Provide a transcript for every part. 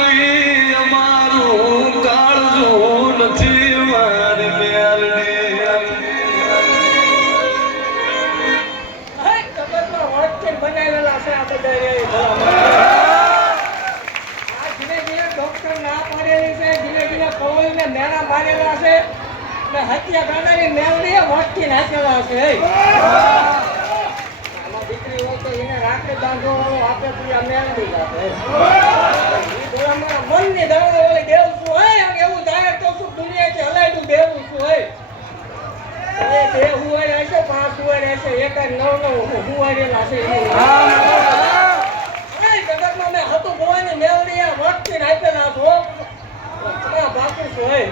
મારી અમારું કાળજું નથી મારી મેલડી બનાવેલા છે આ બધા ડોક્ટર ના પાડેલી છે ધીરે ધીરે કવળને મેળા મારેલા છે ને હત્યા ગાડાની મેળડી વટકી નાખેલા છે આમાં દીકરી હોય તો એને રાખે બાંધો આપે પૂરા મેળડી આપે મનની દળો ઓલે દેવું છું હોય એવું જાહેર તો છું દુનિયાથી હલાયતું દેવું છું હોય બે હુવાય રહેશે 5 હુવાય રહેશે એક જ 9 હુવાયેલા છે જગતમાં મેં હતું ભવાની મેળડી વટકી નાખેલા છો બાકી છું હોય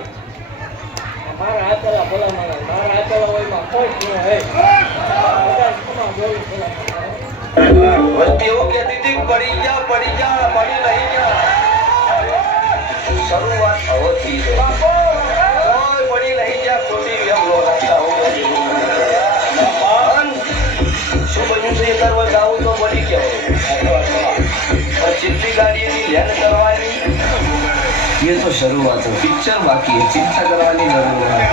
મારા હાથેલા ભલા મારા હાથેલા હોય માં કોઈ ન હોય વસ્તી એવું કહેતી હતી પડી જા પડી નહીં જા શરૂઆત હવથી છે કોઈ પડી નહીં જા ખોટી એમ લો રાખતા હોય શું બન્યું છે એ કરવા જાવું તો પડી ગયા પણ જેટલી ગાડીની ધ્યાન કરવાની ये तो शुरुआत है पिक्चर बाकी है चिंता करवानी जरूर है